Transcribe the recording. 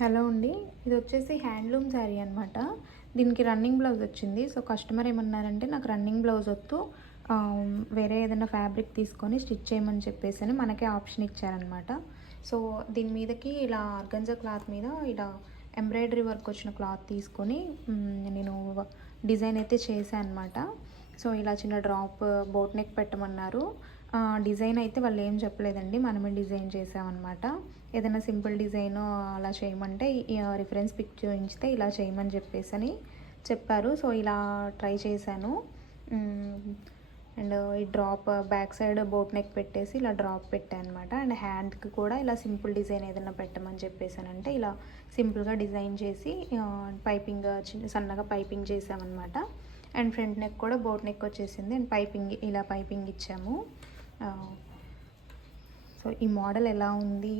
Hello అండి. ఇది వచ్చేసి హ్యాండ్లూమ్ శారీ అనమాట. దీనికి రన్నింగ్ బ్లౌజ్ వచ్చింది. సో కస్టమర్ ఏమన్నారంటే నాకు రన్నింగ్ బ్లౌజ్ వద్దు, వేరే ఏదైనా ఫ్యాబ్రిక్ తీసుకొని స్టిచ్ చేయమని చెప్పేసి మనకే ఆప్షన్ ఇచ్చారనమాట. సో దీని మీదకి ఇలా ఆర్గంజా క్లాత్ మీద ఇలా ఎంబ్రాయిడరీ వర్క్ వచ్చిన క్లాత్ తీసుకొని నేను డిజైన్ అయితే చేశాను అనమాట. సో ఇలా చిన్న డ్రాప్ బోట్ నెక్ పెట్టమన్నారు. డిజైన్ అయితే వాళ్ళు ఏం చెప్పలేదండి, మనమే డిజైన్ చేసామన్నమాట. ఏదైనా సింపుల్ డిజైన్ అలా చేయమంటే రిఫరెన్స్ పిక్ చూపించితే ఇలా చేయమని చెప్పేసి చెప్పారు. సో ఇలా ట్రై చేశాను. అండ్ ఈ drop back side boat neck పెట్టేసి ఇలా డ్రాప్ పెట్టాను అనమాట. అండ్ హ్యాండ్కి కూడా ఇలా సింపుల్ డిజైన్ ఏదైనా పెట్టమని చెప్పేసానంటే ఇలా సింపుల్గా డిజైన్ చేసి పైపింగ్ సన్నగా పైపింగ్ చేసామన్నమాట. అండ్ ఫ్రంట్ నెక్ కూడా బోట్ నెక్ వచ్చేసింది. అండ్ పైపింగ్ ఇచ్చాము. సో ఈ మోడల్ ఎలా ఉంది